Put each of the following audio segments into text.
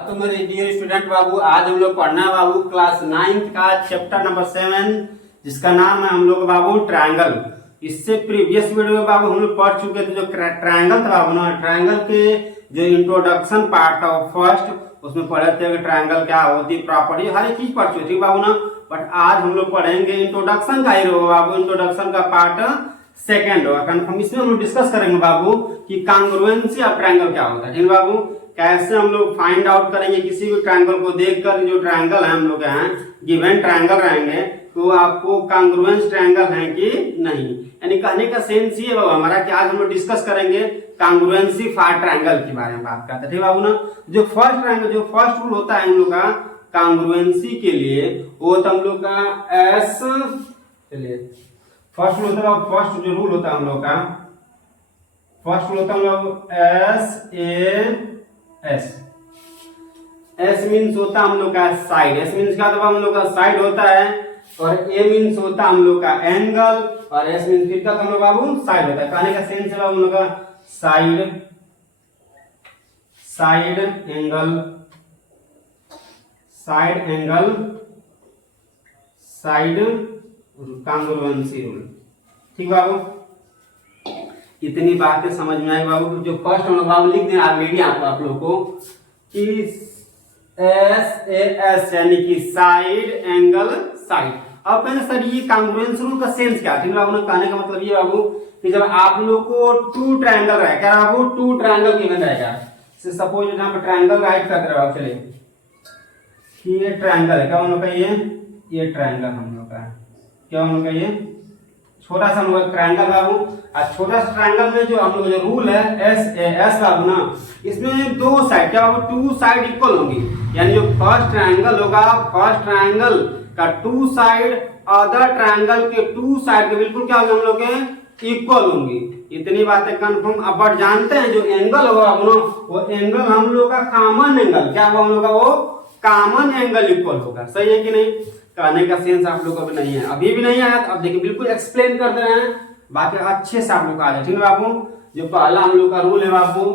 तो मेरे dear student बाबू, आज हम लोग पढ़ना है बाबू क्लास 9 का चैप्टर नंबर 7, जिसका नाम है हम लोग बाबू ट्रायंगल। इससे प्रीवियस वीडियो में बाबू हम लोग पढ़ चुके थे जो ट्रायंगल था बाबू ना, ट्रायंगल के जो इंट्रोडक्शन पार्ट था फर्स्ट, उसमें पढ़े थे कि ट्रायंगल क्या होती, प्रॉपर्टी, हर एक चीज पढ़ चुके थे बाबू ना। बट आज हम लोग पढ़ेंगे इंट्रोडक्शन का ही होगा बाबू, इंट्रोडक्शन का पार्ट सेकेंड होगा कन्फर्म। इसमें हम लोग डिस्कस करेंगे बाबू कि कांग्रुएंसी ऑफ ट्रायंगल क्या होता है, ठीक है बाबू। कैसे हम लोग फाइंड आउट करेंगे किसी भी ट्रायंगल को देखकर, जो ट्रायंगल है हम लोग हैं गिवन ट्रायंगल रहेंगे तो आपको कांग्रुएंस ट्रायंगल है कि नहीं। यानी कहने का सेंस ये बाबू हमारा कि आज हम लोग डिस्कस करेंगे कांग्रुएंसी फॉर ट्रायंगल के बारे में बात करते हैं, ठीक बाबू ना। जो फर्स्ट ट्रायंगल, जो फर्स्ट रूल होता है हम लोग का कांग्रुएंसी के लिए, वो तो हम लोग का एस, चलिए फर्स्ट रूल होता है, फर्स्ट जो रूल होता है हम लोग का, फर्स्ट रूल होता है हम लोग S A S. S means होता है हम लोग का साइड, एस मीन्स क्या होता है हम लोग का साइड होता है, और ए मीन्स होता है हम लोग का एंगल, और एस मीन्स फिर क्या हम लोग बाबू साइड होता है। कहने का सेंस है हम लोग का side, side angle, side angle, side congruency rule, ठीक बाबू। इतनी बातें समझ में आई बाबू। जो फर्स्ट हम लोग बाबू लिख दें ऑलरेडी आप लोग को कि एस ए एस यानी कि साइड एंगल साइड। अब पहले सर ये कांग्रुएंस रूल का सेंस क्या, ठीक है बाबू। कहने का मतलब ये बाबू कि जब आप लोग को टू ट्रायंगल रहेगा, क्या बाबू टू ट्रायंगल गिवन रहेगा, सपोज यहाँ पर ट्रायंगल राइट कर रहे हो आप, चलिए कि ये ट्रायंगल है, क्या हम लोग का ये ट्रायंगल हम लोग का है, क्या हम लोग का ये छोटा सा हम लोग ट्रायंगल बाबू। और छोटा सा ट्रायंगल में जो हम लोग जो रूल है एस ए एस बाबू ना, इसमें दो साइड क्या बाबू टू साइड इक्वल होंगी। यानी जो फर्स्ट ट्रायंगल होगा, फर्स्ट ट्रायंगल का टू साइड अदर ट्रायंगल के टू साइड के बिल्कुल क्या होंगे हम लोग के इक्वल होंगी। इतनी बातें कंफर्म। अब बट जानते हैं जो एंगल होगा बाबू ना, वो एंगल हम लोग का कॉमन एंगल, क्या होगा हम लोग का वो कॉमन एंगल इक्वल होगा। सही है कि नहीं। कहने का सेंस आप लोग को भी नहीं है, अभी भी नहीं आया, अब देखिए बिल्कुल एक्सप्लेन कर दे रहे हैं, बाकी अच्छे से आप लोग आ जाए, ठीक है बाबू। जो पहला हम लोग का रूल है बाबू,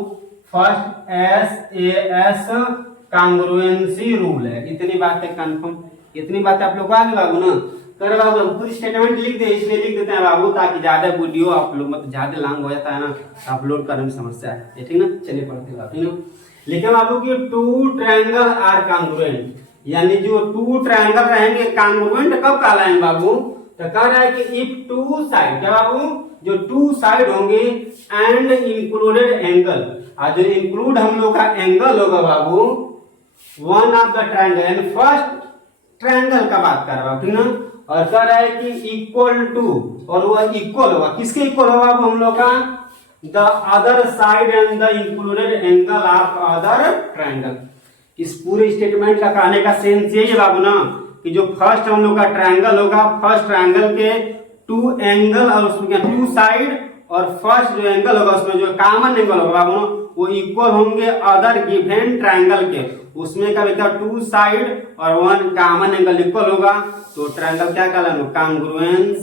first S A S congruency rule है। इतनी बातें कंफर्म, इतनी बातें आप लोग को आ गई बाबू ना। कर बाबू हम पूरी स्टेटमेंट लिख दे, इसलिए लिख देते हैं बाबू ताकि ज्यादा वीडियो आप लोग मतलब ज्यादा लॉन्ग हो जाता है ना, अपलोड करने में समस्या है, ठीक ना। चलिए पढ़ते हैं, ठीक ना। लिखे बाबू कि टू ट्रायंगल आर कांग्रुएंट, यानी जो टू ट्रायंगल रहेंगे कांग्रुएंट कब कहलाएंगे बाबू, तो कह रहा है कि इफ टू साइड, क्या बाबू जो टू साइड होंगे एंड इंक्लूडेड एंगल, और जो इंक्लूड हम लोग का एंगल होगा बाबू वन ऑफ द ट्रायंगल, यानी फर्स्ट ट्रायंगल का बात कर रहा है, ठीक ना। और कह रहा है कि इक्वल टू, और वो इक्वल होगा किसके इक्वल होगा बाबू हम लोग का the other side and the included angle of other triangle. इस पूरे स्टेटमेंट का कहने का सेंस यही है बाबू ना कि जो फर्स्ट हम लोग का ट्रायंगल होगा, फर्स्ट ट्रायंगल के टू एंगल और उसमें टू साइड, और फर्स्ट जो एंगल होगा उसमें जो कॉमन एंगल होगा बाबू ना वो इक्वल होंगे अदर गिवन ट्रायंगल के, उसमें का बेटा टू साइड और वन कॉमन एंगल इक्वल होगा, तो ट्रायंगल क्या कहलाएगा, कांग्रुएंस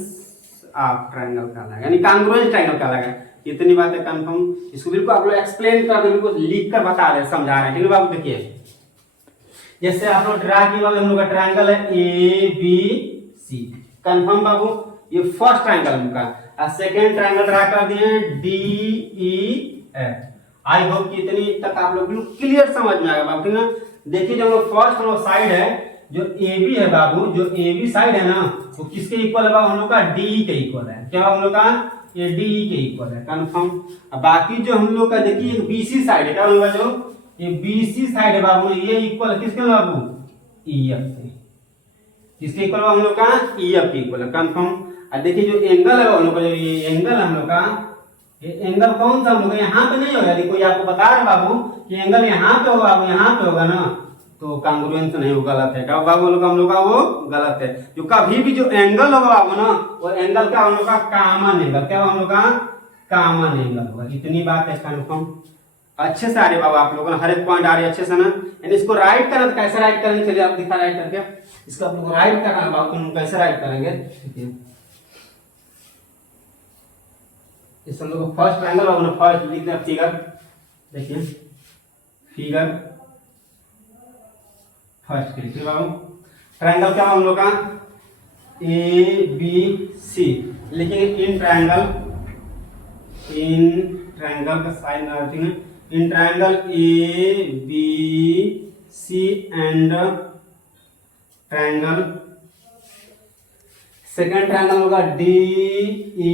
ऑफ ट्रायंगल कहलाएगा, यानी कांग्रुएंस ट्रायंगल कहलाएगा। इतनी बातें कंफर्म। इसको बिल्कुल आप लोग एक्सप्लेन कर दे, बिल्कुल लिख कर बता रहे, समझा रहे हैं, ठीक है बाबू। देखिए जैसे आप लोग ड्रा किए बाबू, हम लोग का ट्रायंगल है ए बी सी, कंफर्म बाबू। ये फर्स्ट ट्रायंगल उनका, और सेकंड ट्रायंगल ड्रा कर दिए D E F. I hope कि इतनी तक आप लोग बिल्कुल क्लियर समझ में आएगा बाबू, ठीक है। देखिए जो फर्स्ट हम साइड है जो ए बी है बाबू, जो ए बी साइड है ना वो किसके इक्वल है बाबू, हम लोग का डी के इक्वल है, क्या हम लोग का ये डी के इक्वल है, कंफर्म। अब बाकी जो हम लोग का देखिए बी सी साइड है, क्या होगा जो ये बीसी साइड है बाबू ये इक्वल है किसके बाबू ईएफ से, किसके इक्वल हम लोग का ईएफ के इक्वल है, कंफर्म। और देखिए जो एंगल है हम लोग का, जो ये एंगल हम लोग का, ये एंगल कौन सा हम लोग यहाँ पे नहीं होगा, देखो ये आपको बता रहे बाबू कि एंगल यहाँ पे होगा, यहाँ पे होगा ना, तो कांग्रुएंस नहीं हो, गलत है, क्या बाबू हम लोग का वो गलत है। जो कभी भी जो एंगल होगा बाबू ना वो एंगल का हम लोग का कॉमन एंगल, क्या हम लोग का कॉमन एंगल होगा। इतनी बात है कंफर्म। अच्छे से आ रही बाबा आप लोगों ने, हर एक पॉइंट आ रही है अच्छे से ना। यानी इसको राइट करना, कैसे राइट करेंगे चलिए आप दिखा राइट करके, इसको आप लोग राइट करना है बाबू, तुम कैसे राइट करेंगे, देखिए इस हम लोग फर्स्ट ट्रायंगल बाबू ने फर्स्ट लिख दिया फिगर, देखिए फिगर फर्स्ट के लिए, ठीक है बाबू। ट्रायंगल क्या हम लोग का ए बी सी, लेकिन इन ट्रायंगल का साइन रखते हैं, in triangle A B C and triangle second triangle होगा डी ई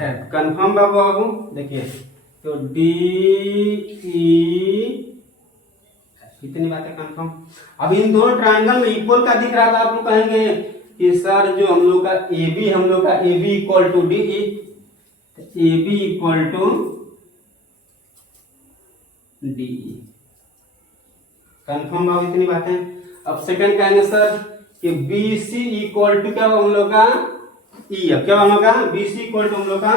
एफ। कंफर्म बाबू देखिए, तो डी ई कितनी बातें कंफर्म। अब इन दोनों ट्रायंगल में इक्वल का दिख रहा था, आप लोग कहेंगे कि सर जो हम लोग का A B equal to D E, A B equal to D E. Confirm बाबू इतनी बातें। अब सेकंड कहेंगे सर कि बी सी इक्वल टू क्या हम लोग का ई एफ, क्या हम लोग का बी सी इक्वल टू हम लोग का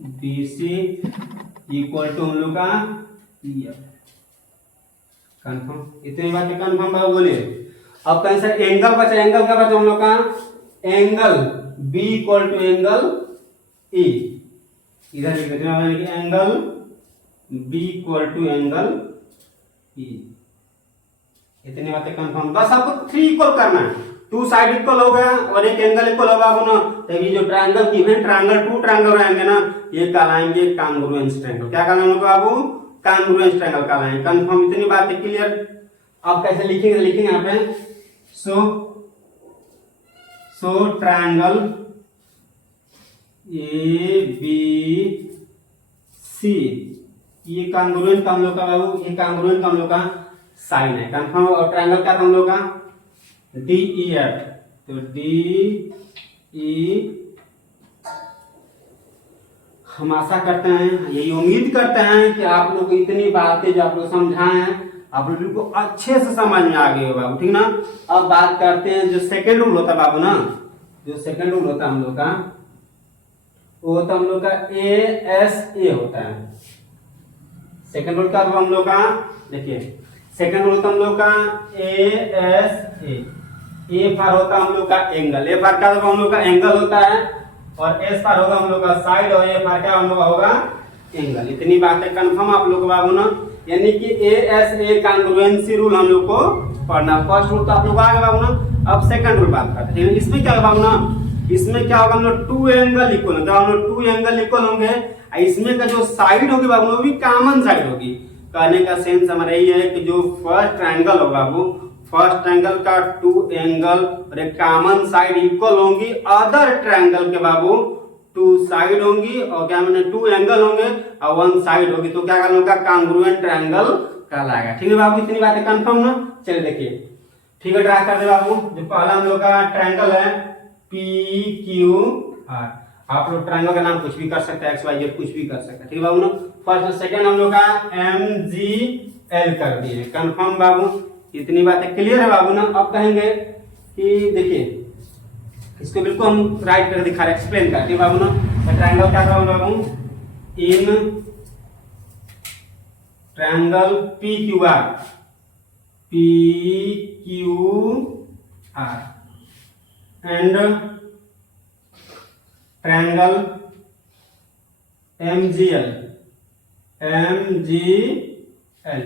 बी सी इक्वल टू हम लोग का ई एफ। कंफर्म इतनी बातें कंफर्म बाबू बोलिए। अब कहें सर एंगल बचा, एंगल क्या बचा हम लोग का, angle B equal to angle E, इधर लिख देते हैं angle B equal to angle E. इतनी बातें कंफर्म। बस आपको 3 इक्वल करना है, 2 साइड इक्वल हो गया और एक एंगल इक्वल होगा बाबू ना, तो ये जो ट्रायंगल गिवन ट्रायंगल 2 ट्रायंगल रहेंगे ना, ये कहलाएंगे कांग्रुएंस ट्रायंगल। क्या कहलाएंगे बाबू, कांग्रुएंस ट्रायंगल कहलाएंगे। कंफर्म इतनी बातें क्लियर। अब कैसे लिखेंगे यहाँ पे, सो ट्रायंगल ए बी सी, ये कांग्रुएंट का हम लोग का बाबू, ये कांग्रुएंट का हम लोग का साइन है। कंफर्म। और ट्रायंगल क्या था हम लोग का डी ई एफ, तो डी ई, हम आशा करते हैं, यही उम्मीद करते हैं कि आप लोग इतनी बातें जो आप लोग समझाए हैं आप लोग को अच्छे से समझ में आ गई हो बाबू, ठीक ना। अब बात करते हैं जो सेकंड रूल होता है बाबू ना, जो सेकंड रूल होता है हम लोग का, वो होता है हम लोग का ए एस ए होता है। सेकंड रूल क्या होता है हम लोग का, देखिए सेकंड रूल होता है हम लोग का ए एस ए। ए फार होता है हम लोग का एंगल, ए फार क्या हम लोग का एंगल होता है, और एस फार होगा हम लोग का साइड, और ए फार क्या हम लोग का होगा एंगल। इतनी बातें कंफर्म आप लोग बाबू ना, यानी कि ए एस ए कांग्रुएंसी रूल हम लोग को पढ़ना। फर्स्ट रूल तो आप लोग आ गए बाबू ना। अब सेकंड रूल बात करते हैं, इसमें क्या होगा बाबू ना, इसमें क्या होगा हम लोग 2 एंगल इक्वल होंगे, हम लोग 2 एंगल इक्वल होंगे, इसमें का जो साइड होगी बाबू वो भी कॉमन साइड होगी। कहने का सेंस हमारा यही है कि जो फर्स्ट ट्रायंगल होगा वो फर्स्ट ट्रायंगल का 2 एंगल और एक कॉमन साइड इक्वल होंगी, अदर ट्रायंगल के बाबू 2 साइड होंगी और क्या मैंने 2 एंगल होंगे और 1 साइड होगी, तो क्या होगा कांग्रुएंट ट्रायंगल कहलाएगा। ठीक है बाबू, इतनी बातें कंफर्म ना। चलिए देखिए, ठीक है, ड्रा कर दे बाबू। जो पहला हम लोग का ट्रायंगल है पी क्यू आर, आप लोग ट्रायंगल का नाम कुछ भी कर सकते हैं, एक्स वाई जेड कुछ भी कर सकते हैं, ठीक है बाबू ना। फर्स्ट सेकंड हम लोग का एम जी एल कर दिए, कंफर्म बाबू। इतनी बातें क्लियर है बाबू ना। अब कहेंगे कि देखिए इसको बिल्कुल हम राइट करके दिखा रहे, एक्सप्लेन करते हैं बाबू ना। तो ट्रायंगल क्या था बाबू, in triangle P Q R, P Q R and triangle M G L, M G L.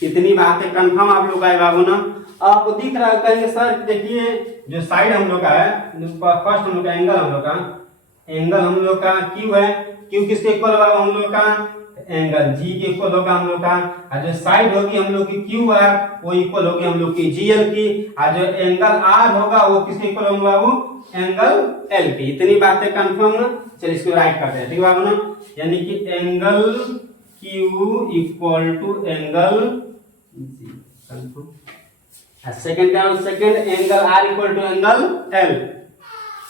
कितनी बातें कंफर्म आप लोग का है बाबू ना। आपको दिख रहा है, कहेंगे सर देखिए जो साइड हम लोग का है, फर्स्ट हम लोग का एंगल, हम लोग का एंगल हम लोग का क्यू है, क्यू किसके इक्वल होगा हम लोग का एंगल जी के इक्वल होगा हम लोग का, और जो साइड होगी हम लोग की क्यू आर वो इक्वल होगी हम लोग की जी एल की, और जो एंगल आर होगा वो किसके इक्वल होगा बाबू एंगल एल की। इतनी बातें कंफर्म ना। चलिए इसको राइट करते हैं, ठीक है बाबू ना। यानी कि angle Q equal to angle G, confirm. Second क्या, second angle R equal to angle L,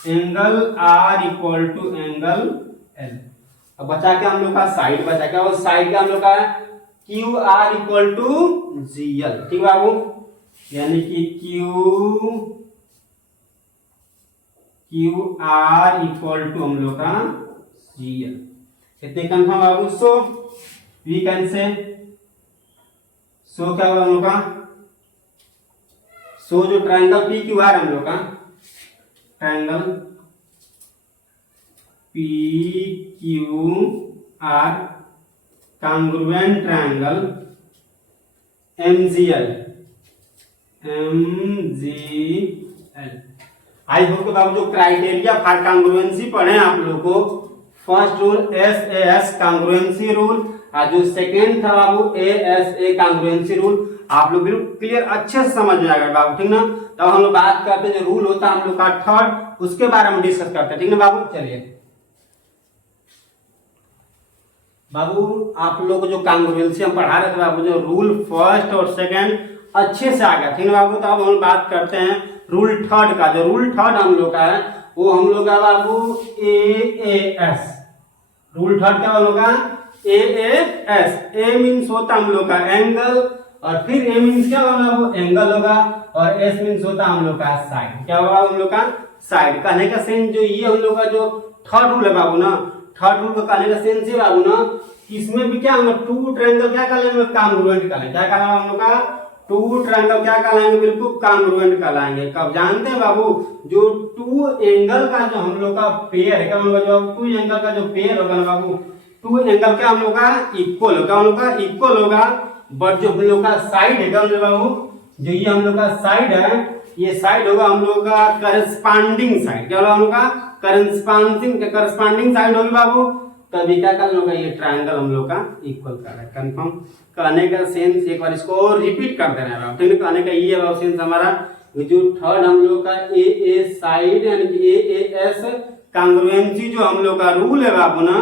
angle R equal to angle L. अब बचा क्या हम लोग का साइड, बचा क्या, वो साइड का हम लोग का Q R equal to G L, ठीक बाबू। यानी कि क्यू आर इक्वल टू हम लोग का जी एल। इतने कंफर्म बाबू। So we can say, so क्या होगा हम लोग का, सो जो ट्रायंगल पी क्यू आर हम लोग का, triangle P Q R congruent triangle MGL, MGL। I hope बाबू जो क्राइटेरिया फॉर कांग्रुएंसी पढ़े आप लोग को, first rule SAS congruency rule, और जो सेकेंड था बाबू ASA कांग्रुएंसी रूल, आप लोग बिल्कुल क्लियर अच्छे से समझ में आएगा बाबू, ठीक ना। तब हम लोग बात करते हैं जो रूल होता है हम लोग का थर्ड, उसके बारे में डिस्कस करते हैं, ठीक ना बाबू। चलिए बाबू आप लोग को जो कांग्रुएंसी हम पढ़ा रहे थे बाबू, जो रूल फर्स्ट और सेकेंड अच्छे से आ गया, ठीक है बाबू। तो अब हम बात करते हैं रूल थर्ड का। जो रूल थर्ड हम लोग का है वो हम लोग का बाबू AAS। रूल थर्ड क्या हम लोग का AAS। A मीन्स होता हम लोग का एंगल, और फिर A मीन्स क्या होगा बाबू, एंगल होगा, और S मीन्स होता हम लोग का साइड। क्या होगा हम लोग का साइड। कहने का सेंस जो ये हम लोग का जो थर्ड रूल है बाबू ना, थर्ड रूल का कहने का सेंस ये बाबू ना, इसमें भी क्या हम लोग टू ट्रायंगल क्या कहलाएंगे, कांग्रुएंट कहलाएंगे। क्या कहलाएंगे हम लोग का टू ट्रायंगल क्या कहलाएंगे, बिल्कुल कांग्रुएंट कहलाएंगे। कब जानते हैं बाबू, जो टू एंगल का जो हम लोग का पेयर है, क्या हम लोग जो टू एंगल का जो पेयर होगा ना बाबू, टू एंगल क्या हम लोग का इक्वल होगा, हम लोग का इक्वल होगा। बट जो हम लोग का साइड है क्या हम लोग बाबू, जो ये हम लोग का साइड है, ये साइड होगा हम लोग का करस्पॉन्डिंग साइड। क्या होगा हम लोग का करस्पॉन्डिंग साइड होगी बाबू, तभी क्या कर लोग ये ट्रायंगल हम लोग का इक्वल कर है। कंफर्म कहने का सेंस एक बार इसको और रिपीट कर देना है, ठीक है। कहने का ये है सेंस हमारा, जो थर्ड हम लोग का AA साइड यानी कि AAS कांग्रुएंसी जो हम लोग का रूल है बाबू ना,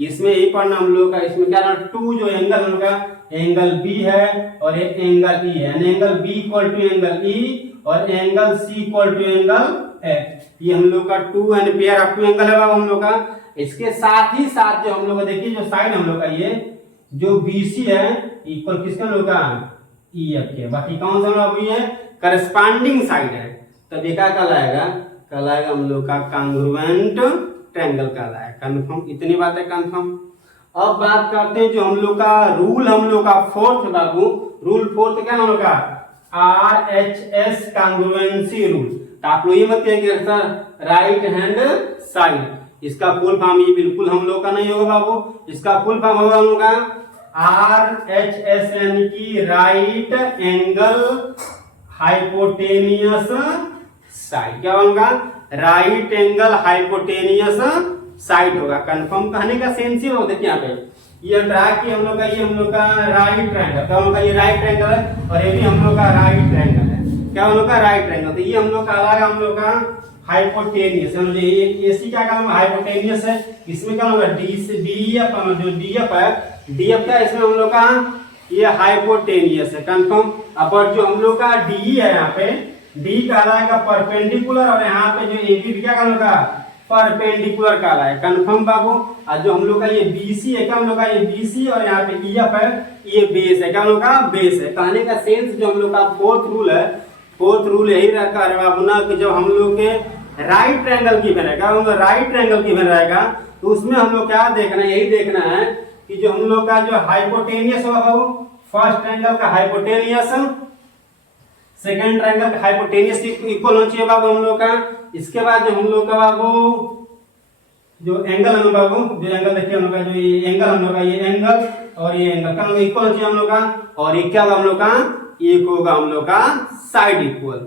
इसमें यही पढ़ना हम लोग का। इसमें क्या ना टू जो एंगल हम लोग का एंगल B है और एक एंगल E है, यानी angle B equal to angle E और angle C equal to angle F। ये हम लोग का two and pair of two angle है बाबू हम लोग का। इसके साथ ही साथ जो हम लोग का देखिए जो साइड हम लोग का ये जो BC है इक्वल किसका हम लोग का EF के। बाकी कौन सा बाबू ये करस्पॉन्डिंग साइड है, तब ये क्या कहलाएगा, कहलाएगा हम लोग का कांग्रुएंट ट्रायंगल कहलाएगा। कंफर्म, इतनी बात है कंफर्म। अब बात करते हैं जो हम लोग का रूल हम लोग का फोर्थ बाबू, रूल फोर्थ क्या हम लोग का RHS कांग्रुएंसी रूल। तो आप लोग ये मत कहिए सर राइट हैंड साइड, इसका फुल फॉर्म ये बिल्कुल हम लोग का नहीं होगा बाबू। इसका फुल फॉर्म होगा हम लोग का RHS यानी कि राइट एंगल हाइपोटेनियस साइड। क्या होगा राइट एंगल हाइपोटेनियस साइड होगा। कंफर्म कहने का सेंस ही होगा। देखिए यहाँ पे ये ड्रा की हम लोग का ये हम लोग का राइट ट्रायंगल, क्या हम लोग का ये राइट ट्रायंगल है और ये भी हम लोग का राइट ट्रायंगल है। क्या हम लोग का राइट ट्रायंगल, तो ये हम लोग का अलग हम लोग का हाइपोटेनियस है। ये AC क्या काम हाइपोटेनियस है, इसमें क्या होगा D से DF जो DF है, DF क्या इसमें हम लोग का ये हाइपोटेनियस है। कंफर्म। अब जो हम लोग का DE है यहाँ पे D कहलाएगा परपेंडिकुलर, और यहाँ पे जो AB क्या कहलाएगा परपेंडिकुलर कहलाएगा। कंफर्म बाबू। और जो हम लोग का ये BC है, क्या हम लोग का ये BC और यहाँ पे EF है, ये बेस है। क्या हम लोग का बेस है। कहने का सेंस जो हम लोग का फोर्थ रूल है, फोर्थ रूल यही रहता है बाबू ना कि जब हम लोग के राइट ट्रायंगल की बनेगा, हम लोग राइट ट्रायंगल की बन रहेगा, तो उसमें हम लोग क्या देखना है, यही देखना है कि जो हम लोग का जो हाइपोटेनियस होगा बाबू, फर्स्ट ट्रायंगल का हाइपोटेनियस सेकंड ट्रायंगल का हाइपोटेनियस इक्वल होना चाहिए बाबू हम लोग का। इसके बाद जो हम लोग का बाबू जो एंगल हम बाबू, जो एंगल देखिए हम लोग का जो ये एंगल हम लोग का ये एंगल और ये एंगल का इक्वल होना चाहिए हम लोग का। और ये क्या होगा हम लोग का एक होगा हम लोग का साइड इक्वल।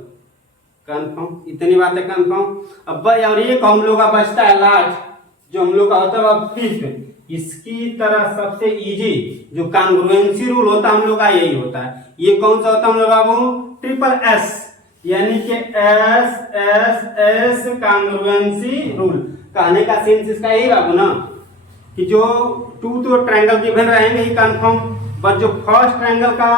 कंफर्म, इतनी बात है कंफर्म। अब और एक हम लोग का बचता है लास्ट जो हम लोग का होता है फिफ्थ। इसकी तरह सबसे इजी जो कांग्रुएंसी रूल होता है हम लोग का यही होता है। ये कौन सा होता है हम लोग बाबू ट्रिपल S यानी कि S कांग्रुएंसी रूल। कहने का सेंस इसका यही बाबू ना कि जो टू तो ट्रायंगल के बन रहेंगे ही कंफर्म, बट जो फर्स्ट ट्रायंगल का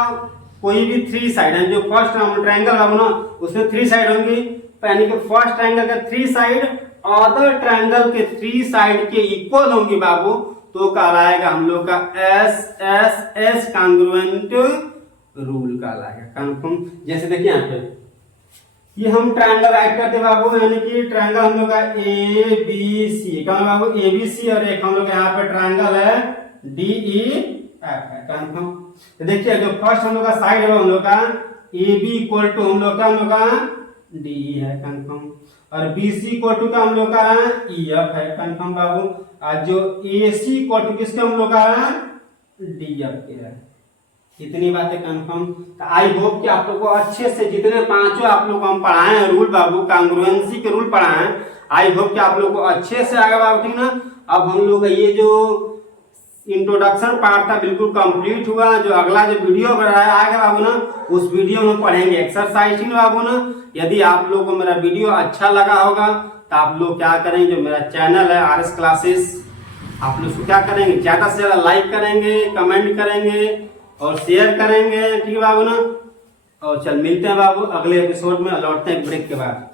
कोई भी थ्री साइड है, जो फर्स्ट ट्रायंगल बाबू ना उसमें थ्री साइड होंगी, यानी कि फर्स्ट ट्रायंगल का थ्री साइड अदर ट्रायंगल के थ्री साइड के इक्वल होंगी बाबू, तो कहलाएगा हम लोग का S कांग्रुएंट रूल कहलाएगा। कंफर्म। जैसे देखिए यहाँ पे ये हम ट्रायंगल राइट करते बाबू, यानी कि ट्रायंगल हम लोग का ABC, क्या बाबू ABC, और एक हम लोग यहाँ पे ट्रायंगल है DEF है। कंफर्म। तो देखिए जो फर्स्ट हम लोग का साइड है हम लोग का AB इक्वल टू हम लोग का DE है। कंफर्म। और BC इक्वल टू का हम लोग का EF है। कंफर्म बाबू। और जो AC इक्वल टू किसके हम लोग का DF के है। इतनी बातें कंफर्म। आई होप कि आप लोग को अच्छे से जितने पांचों आप लोग को हम पढ़ाए हैं रूल बाबू, कांग्रुएंसी के रूल पढ़ाए हैं, आई होप कि आप लोग को अच्छे से आगे बाबू, ठीक ना। अब हम लोग ये जो इंट्रोडक्शन पार्ट था बिल्कुल कंप्लीट हुआ। जो अगला जो वीडियो बनाया आगे बाबू ना, उस वीडियो में पढ़ेंगे एक्सरसाइज, ठीक बाबू ना। यदि आप लोग को मेरा वीडियो अच्छा लगा होगा तो आप लोग क्या करेंगे, जो मेरा चैनल है RS क्लासेस, आप लोग क्या करेंगे, ज्यादा से ज्यादा लाइक करेंगे, कमेंट करेंगे और शेयर करेंगे, ठीक है बाबू ना। और चल मिलते हैं बाबू अगले एपिसोड में, लौटते हैं ब्रेक के बाद।